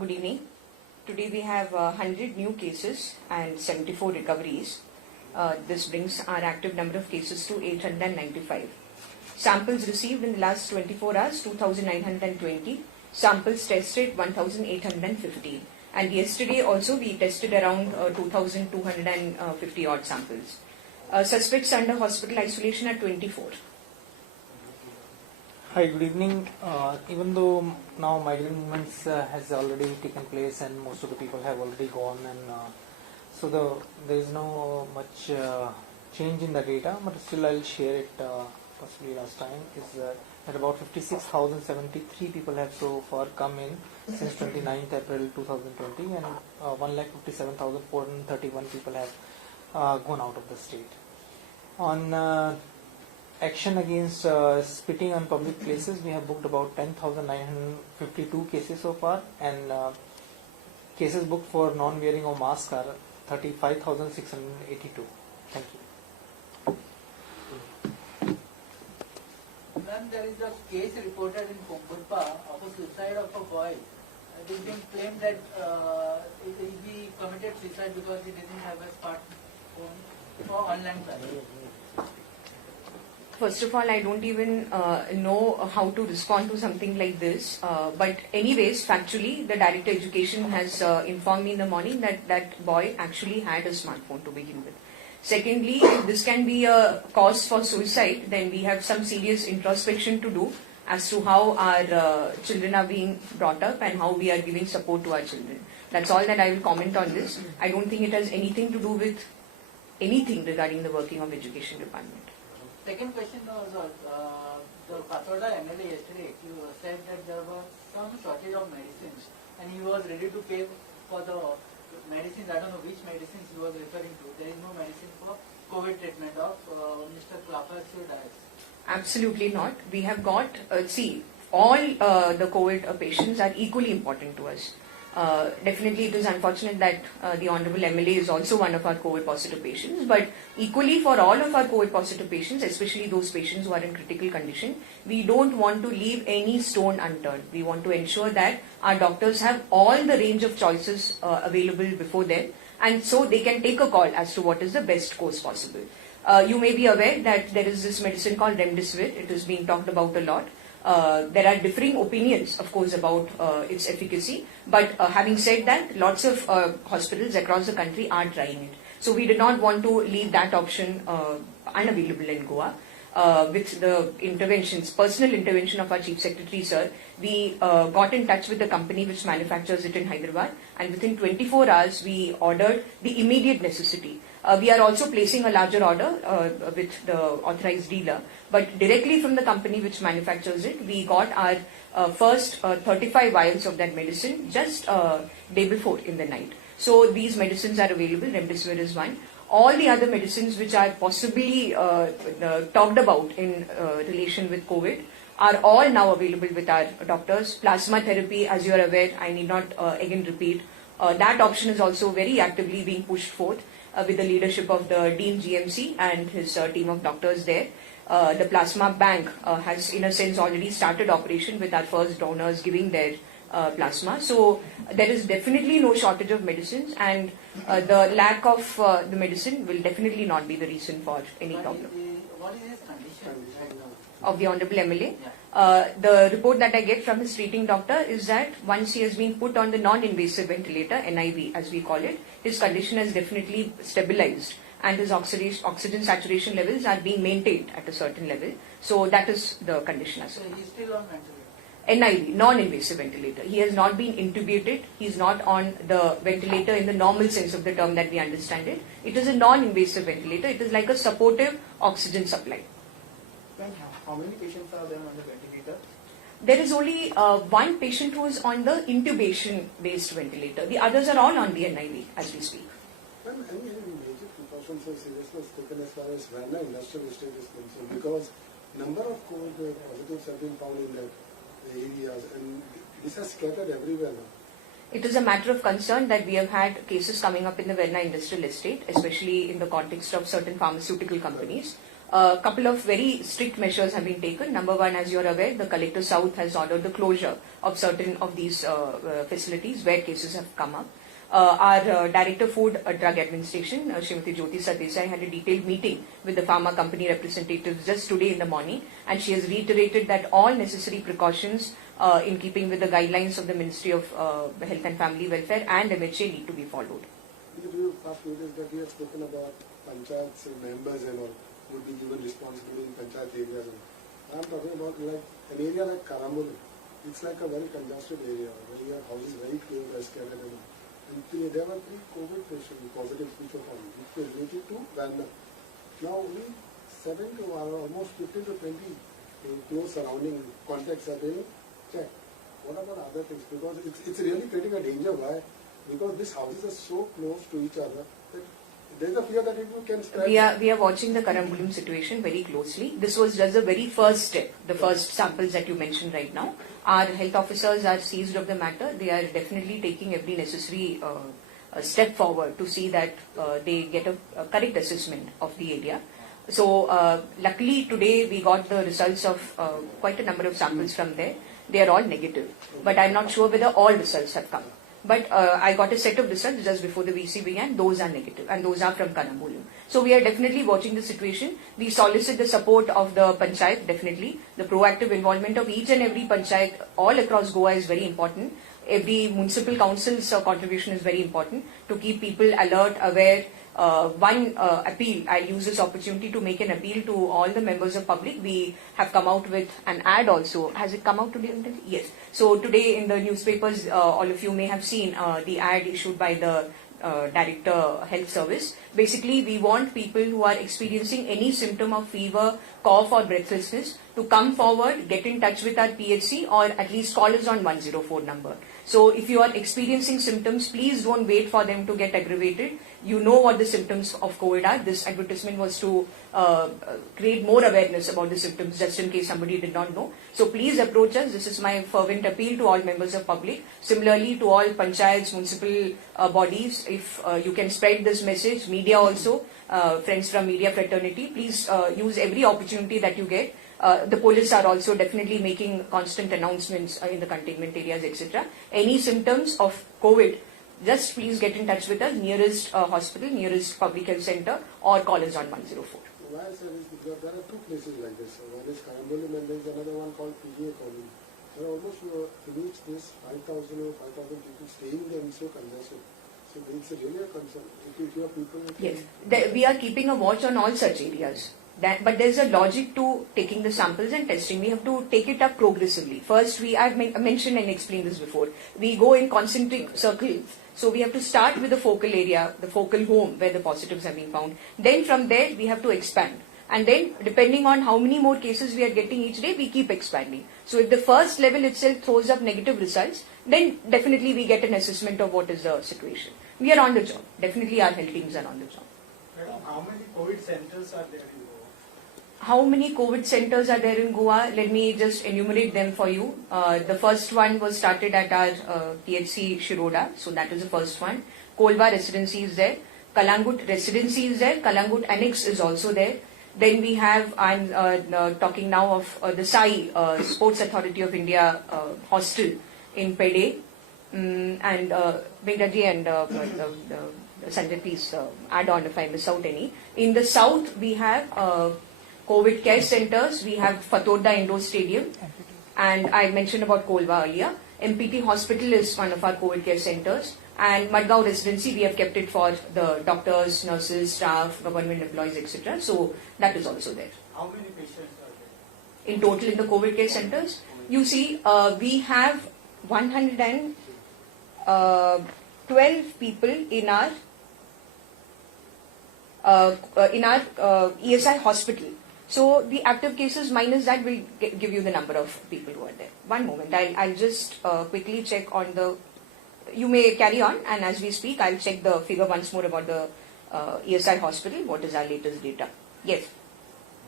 Good evening. Today we have 100 new cases and 74 recoveries. This brings our active number of cases to 895. Samples received in the last 24 hours, 2,920. Samples tested, 1,850. And yesterday also we tested around 2,250 odd samples. Suspects under hospital isolation are 24. Hi, good evening. Even though now migrant movements has already taken place and most of the people have already gone, and so there is no much change in the data, but still I'll share it. Possibly last time is that about 56,073 people have so far come in since 29th April 2020, and 1,57,431 people have gone out of the state. On action against spitting on public places, we have booked about 10,952 cases so far, and cases booked for non-wearing of mask are 35,682. Thank you. Ma'am, there is a case reported in Kumbhurpa of a suicide of a boy. It is being claimed that he committed suicide because he didn't have a smartphone for online classes. First of all, I don't even know how to respond to something like this. But anyways, factually, the Director Education has informed me in the morning that that boy actually had a smartphone to begin with. Secondly, if this can be a cause for suicide, then we have some serious introspection to do as to how our children are being brought up and how we are giving support to our children. That's all that I will comment on this. I don't think it has anything to do with anything regarding the working of Education Department. Second question was the Kasaragod MLA yesterday. He said that there was some shortage of medicines and he was ready to pay for the medicines. I don't know which medicines he was referring to. There is no medicine for COVID treatment of Mr. Klapar's diet. Absolutely not. We have got, all the COVID patients are equally important to us. Definitely it is unfortunate that the Honorable MLA is also one of our COVID positive patients, but equally for all of our COVID positive patients, especially those patients who are in critical condition, we don't want to leave any stone unturned. We want to ensure that our doctors have all the range of choices available before them, and so they can take a call as to what is the best course possible. You may be aware that there is this medicine called Remdesivir. It is being talked about a lot. There are differing opinions, of course, about its efficacy. But having said that, lots of hospitals across the country are trying it. So we did not want to leave that option unavailable in Goa. With the interventions, personal intervention of our Chief Secretary, sir, we got in touch with the company which manufactures it in Hyderabad, and within 24 hours we ordered the immediate necessity. We are also placing a larger order with the authorized dealer, but directly from the company which manufactures it, we got our first 35 vials of that medicine just day before in the night. So these medicines are available. Remdesivir is one. All the other medicines which are possibly talked about in relation with COVID are all now available with our doctors. Plasma therapy, as you are aware, I need not again repeat, that option is also very actively being pushed forth with the leadership of the Dean GMC and his team of doctors there. The plasma bank has in a sense already started operation with our first donors giving their plasma. So there is definitely no shortage of medicines, and the lack of the medicine will definitely not be the reason for any problem. What is his condition right now? Of the Honorable MLA? Yeah. The report that I get from his treating doctor is that once he has been put on the non-invasive ventilator, NIV as we call it, his condition has definitely stabilized and his oxygen saturation levels are being maintained at a certain level. So that is the condition as So well. he is still on ventilator? NIV, non-invasive ventilator. He has not been intubated. He is not on the ventilator in the normal sense of the term that we understand it. It is a non-invasive ventilator. It is like a supportive oxygen supply. How many patients are there on the ventilator? There is only one patient who is on the intubation-based ventilator. The others are all on the NIV as we speak. Ma'am, any major precautions or seriousness taken as far as Verna industrial estate is concerned? Because number of COVID positives have been found in that areas, and this has scattered everywhere now. It is a matter of concern that we have had cases coming up in the Verna industrial estate, especially in the context of certain pharmaceutical companies. a couple of very strict measures have been taken. Number one, as you're aware, the Collector South has ordered the closure of certain of these facilities where cases have come up. Our Director Food Drug Administration, Srimati Jyoti Sardesai, had a detailed meeting with the pharma company representatives just today in the morning, and she has reiterated that all necessary precautions in keeping with the guidelines of the Ministry of Health and Family Welfare and MHA need to be followed. You first noticed that we have spoken about panchayats members and all would be given responsibility in panchayat areas. I'm talking about like an area like Karamboli. It's like a very congested area where you have houses very close as Kerala and all. And there were 3 COVID patients positives which were found, which were related to Vanna. Now only 7 to almost 15 to 20 close surrounding contacts are being checked. What about other things? Because it's really creating a danger. Why? Because these houses are so close to each other that there's a fear that it can spread. We are watching the Karambulim situation very closely. This was just the very first step, the first samples that you mentioned right now. Our health officers are seized of the matter. They are definitely taking every necessary step forward to see that they get a correct assessment of the area. So luckily today we got the results of quite a number of samples from there. They are all negative, but I'm not sure whether all results have come. But I got a set of results just before the VC began. Those are negative, and those are from Karambulim. So we are definitely watching the situation. We solicit the support of the panchayat, definitely. The proactive involvement of each and every panchayat all across Goa is very important. Every municipal council's contribution is very important to keep people alert, aware. One appeal, I'll use this opportunity to make an appeal to all the members of public. We have come out with an ad also. Has it come out today? Yes. So today in the newspapers, all of you may have seen the ad issued by the Director Health Service. Basically, we want people who are experiencing any symptom of fever, cough or breathlessness to come forward, get in touch with our PHC or at least call us on 104 number. So if you are experiencing symptoms, please don't wait for them to get aggravated. You know what the symptoms of COVID are. This advertisement was to create more awareness about the symptoms just in case somebody did not know. So please approach us. This is my fervent appeal to all members of public. Similarly to all panchayats, municipal bodies, if you can spread this message, media also, friends from media fraternity, please use every opportunity that you get. The police are also definitely making constant announcements in the containment areas, etc. Any symptoms of COVID, just please get in touch with us, nearest hospital, nearest public health center, or call us on 104. Why I said is because there are 2 places like this. One is Karambulim and there is another one called PGA Colony. There are almost to reach this 5,000 or 5,000 people staying there and so congested. So it's really a concern. If you have people... Yes, we are keeping a watch on all such areas. But there's a logic to taking the samples and testing. We have to take it up progressively. First, I've mentioned and explained this before. We go in concentric circles. So we have to start with the focal area, the focal home where the positives have been found. Then from there, we have to expand. And then, depending on how many more cases we are getting each day, we keep expanding. So if the first level itself throws up negative results, then definitely we get an assessment of what is the situation. We are on the job. Definitely our health teams are on the job. Madam, how many COVID centers are there in Goa? How many COVID centers are there in Goa? Let me just enumerate them for you. The first one was started at our THC Shiroda, so that is the first one. Kolva Residency is there. Kalangut Residency is there. Kalangut Annex is also there. Then we have, I'm talking now of the SAI, Sports Authority of India hostel in Pede. And Venkaji and Sanjay, please add on if I miss out any. In the south, we have COVID care centers. We have Fatorda Indoor Stadium. And I mentioned about Kolva earlier. MPT Hospital is one of our COVID care centers. And Madgaon Residency, we have kept it for the doctors, nurses, staff, government employees, etc. So that is also there. How many patients are there? In total in the COVID care centers, you see, we have 112 people in our ESI hospital. So the active cases minus that will give you the number of people who are there. One moment, I'll just quickly check on the. You may carry on, and as we speak, I'll check the figure once more about the ESI hospital. What is our latest data? Yes.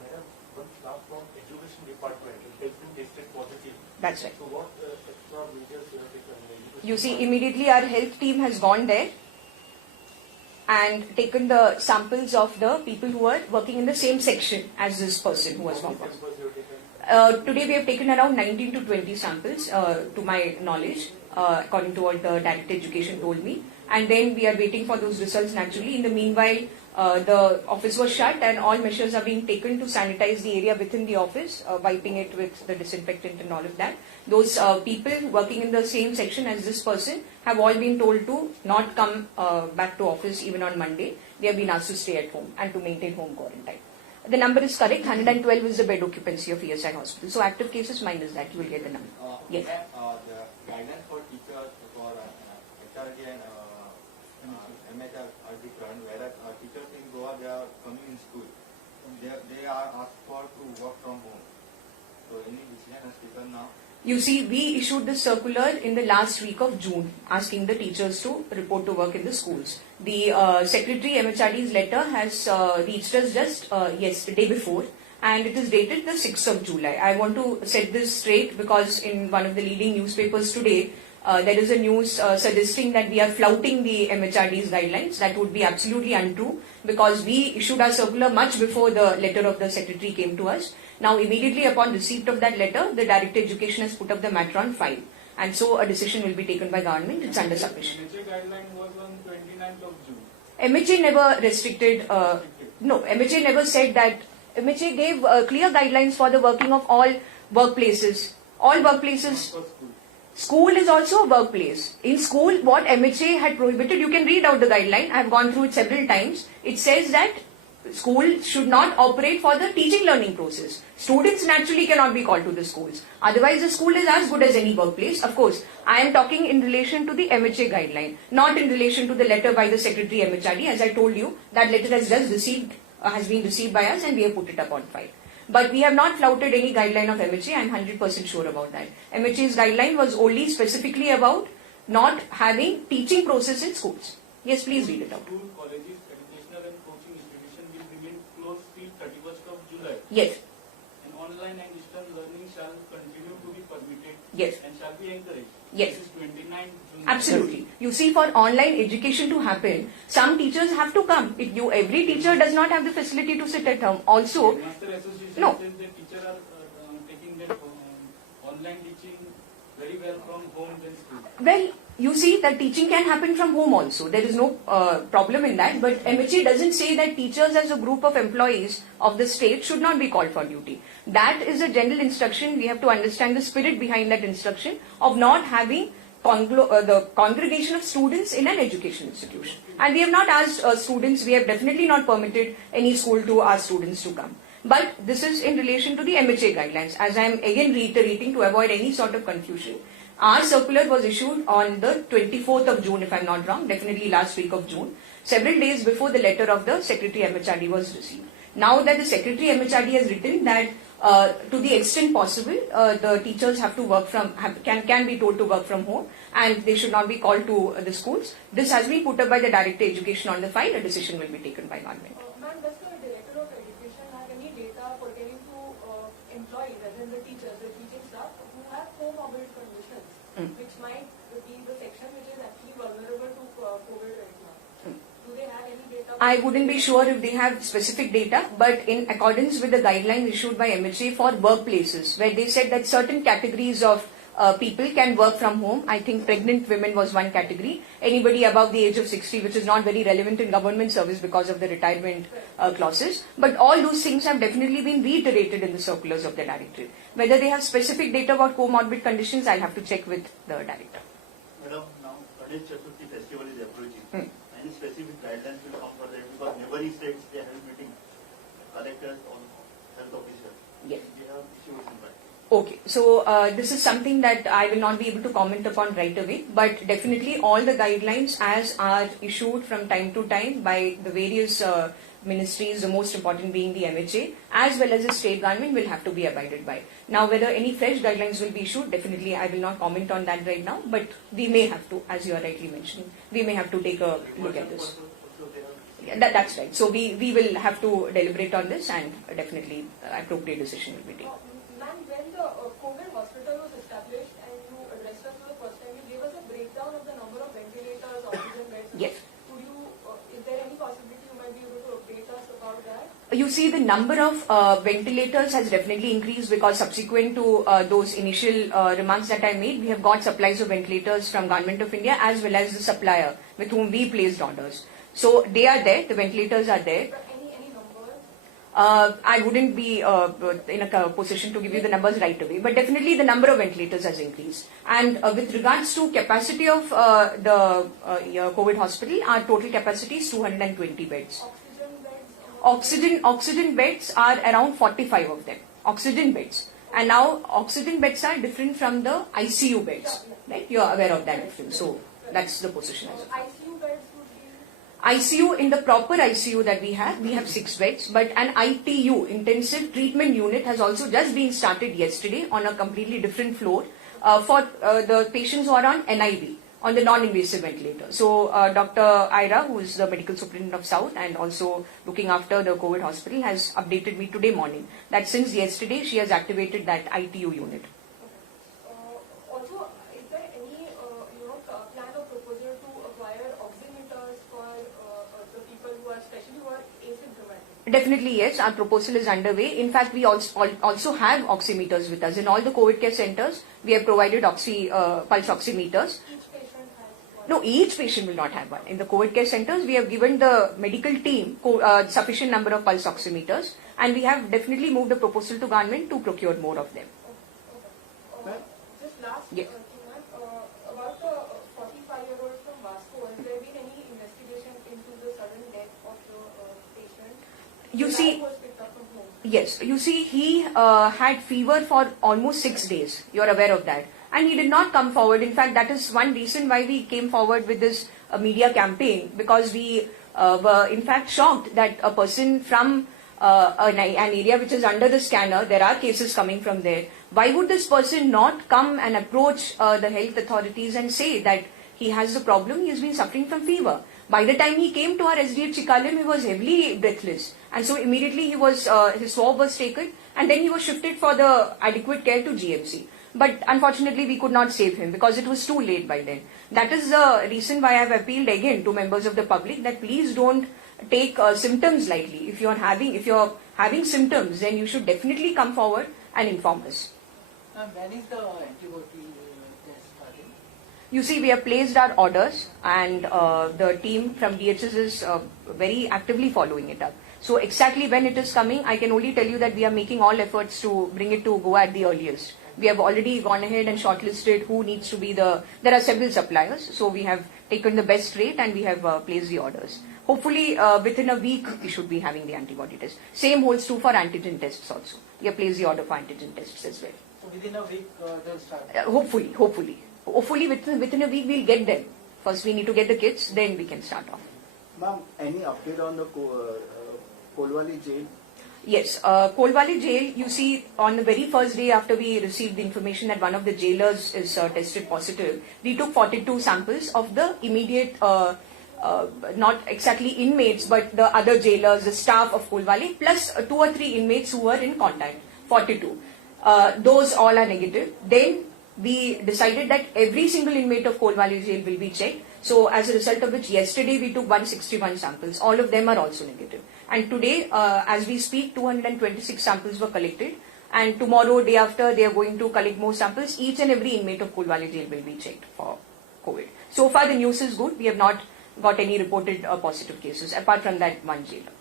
Madam, one last from education department, it has been tested positive. That's right. So what extra measures you have taken? You see, immediately our health team has gone there, and taken the samples of the people who were working in the same section as this person who was found positive. Today we have taken around 19 to 20 samples, to my knowledge, according to what the Director Education told me. And then we are waiting for those results naturally. In the meanwhile, the office was shut and all measures are being taken to sanitize the area within the office, wiping it with the disinfectant and all of that. Those people working in the same section as this person have all been told to not come back to office even on Monday. They have been asked to stay at home and to maintain home quarantine. The number is correct. 112 is the bed occupancy of ESI hospital. So active cases minus that, you will get the number. Yes. The guidance for teachers for HRD and MHR are different, whereas teachers in Goa, they are coming in school. They are asked for to work from home. So any decision has taken now? You see, we issued this circular in the last week of June, asking the teachers to report to work in the schools. The Secretary MHRD's letter has reached us just yesterday before, and it is dated the 6th of July. I want to set this straight because in one of the leading newspapers today, there is a news suggesting that we are flouting the MHRD's guidelines. That would be absolutely untrue because we issued our circular much before the letter of the Secretary came to us. Now, immediately upon receipt of that letter, the Director Education has put up the matter on file. And so a decision will be taken by government. It's under submission. MHA guideline was on 29th of June. MHA never restricted, no, MHA never said that. MHA gave clear guidelines for the working of all workplaces. All workplaces. For school. School is also a workplace. In school, what MHA had prohibited, you can read out the guideline. I have gone through it several times. It says that school should not operate for the teaching learning process. Students naturally cannot be called to the schools. Otherwise, the school is as good as any workplace. Of course, I am talking in relation to the MHA guideline, not in relation to the letter by the Secretary MHRD. As I told you, that letter has just received, has been received by us and we have put it up on file. But we have not flouted any guideline of MHA. I am 100% sure about that. MHA's guideline was only specifically about not having teaching process in schools. Yes, please read it out. School, colleges, educational and coaching institutions will remain closed till 31st of July. Yes, And online and distance learning shall continue to be permitted yes, and shall be encouraged. yes. This is 29 June. Absolutely. You see, for online education to happen, some teachers have to come. Every teacher does not have the facility to sit at home. Also, Master Association No. says that teachers are taking their online teaching very well from home than school. well, you see that teaching can happen from home also. There is no problem in that. But MHA doesn't say that teachers as a group of employees of the state should not be called for duty. That is a general instruction. We have to understand the spirit behind that instruction of not having the congregation of students in an education institution. And we have not asked students, we have definitely not permitted any school to ask students to come. But this is in relation to the MHA guidelines. As I am again reiterating to avoid any sort of confusion, our circular was issued on the 24th of June, if I am not wrong, definitely last week of June, several days before the letter of the Secretary MHRD was received. Now that the Secretary MHRD has written that to the extent possible, the teachers have to work from, can be told to work from home and they should not be called to the schools. This has been put up by the Director Education on the file. A decision will be taken by government. Ma'am, does the Director of Education have any data pertaining to employees, as in the teachers, the teaching staff, who have comorbid conditions, which might be the section which is actually vulnerable to COVID right now? Do they have any data? I wouldn't be sure if they have specific data, but in accordance with the guidelines issued by MHA for workplaces, where they said that certain categories of people can work from home. I think pregnant women was one category. Anybody above the age of 60, which is not very relevant in government service because of the retirement clauses. But all those things have definitely been reiterated in the circulars of the directorate. Whether they have specific data about comorbid conditions, I'll have to check with the director. Madam, now Ganesh Chaturthi festival is approaching. Any specific guidelines will come for that because neighboring states they have meeting collectors or health officers. Yes. They have issues in that. Okay, so this is something that I will not be able to comment upon right away, but definitely all the guidelines as are issued from time to time by the various ministries, the most important being the MHA, as well as the state government will have to be abided by. Now, whether any fresh guidelines will be issued, definitely I will not comment on that right now, but we may have to, as you are rightly mentioning, we may have to take a look at this. Yeah, that's right. So we will have to deliberate on this and definitely appropriate decision will be taken. Ma'am, when the COVID hospital was established and you addressed us for the first time, you gave us a breakdown of the number of ventilators, oxygen beds. Yes. Is there any see, the number of ventilators has definitely increased because subsequent to those initial remarks that I made, we have got supplies of ventilators from Government of India as well as the supplier with whom we placed orders. So they are there, the ventilators are there. But any numbers? I wouldn't be in a position to give you the numbers right away, but definitely the number of ventilators has increased. And with regards to capacity of the COVID hospital, our total capacity is 220 beds. Oxygen beds? Oxygen beds are around 45 of them. Oxygen beds. And now oxygen beds are different from the ICU beds. Right? You are aware of that difference. So that's the position as well. ICU beds would be? ICU, in the proper ICU that we have 6 beds, but an ITU, intensive treatment unit, has also just been started yesterday on a completely different floor for the patients who are on NIV, on the non-invasive ventilator. So Dr. Ira, who is the medical superintendent of South and also looking after the COVID hospital, has updated me today morning that since yesterday she has activated that ITU unit. Also, is there any plan or proposal to acquire oximeters for the people who are, especially who are asymptomatic? Definitely yes, our proposal is underway. In fact, we also have oximeters with us. In all the COVID care centers, we have provided pulse oximeters. Each patient has one? No, each patient will not have one. In the COVID care centers, we have given the medical team sufficient number of pulse oximeters, and we have definitely moved a proposal to government to procure more of them. Just last Yeah. thing, ma'am, about the 45-year-old from Vasco, has there been any investigation into the sudden death of the patient? You The see, lab was picked up from home. yes, you see, he had fever for almost 6 days. You are aware of that. And he did not come forward. In fact, that is one reason why we came forward with this media campaign, because we were in fact shocked that a person from an area which is under the scanner, there are cases coming from there. Why would this person not come and approach the health authorities and say that he has the problem, he has been suffering from fever? By the time he came to our SDH Chikalim, he was heavily breathless. And so immediately his swab was taken and then he was shifted for the adequate care to GMC. But unfortunately, we could not save him because it was too late by then. That is the reason why I have appealed again to members of the public that please don't take symptoms lightly. If you're having symptoms, then you should definitely come forward and inform us. When is the antibody test starting? You see, we have placed our orders and the team from DHS is very actively following it up. So exactly when it is coming, I can only tell you that we are making all efforts to bring it to Goa at the earliest. We have already gone ahead and shortlisted who needs to be there are several suppliers, so we have taken the best rate and we have placed the orders. Hopefully within a week we should be having the antibody test. Same holds true for antigen tests also. We have placed the order for antigen tests as well. So within a week they'll start? Hopefully within a week we'll get them. First we need to get the kits, then we can start off. Ma'am, any update on the Kolwali jail? Yes, Kolwali jail, you see, on the very first day after we received the information that one of the jailers is tested positive, we took 42 samples of the immediate, not exactly inmates, but the other jailers, the staff of Kolwali, plus 2 or 3 inmates who were in contact, 42. Those all are negative. Then we decided that every single inmate of Kolwali jail will be checked. So as a result of which, yesterday we took 161 samples. All of them are also negative. And today, as we speak, 226 samples were collected. And tomorrow, day after, they are going to collect more samples. Each and every inmate of Kolwali jail will be checked for COVID. So far, the news is good. We have not got any reported positive cases, apart from that one jailer.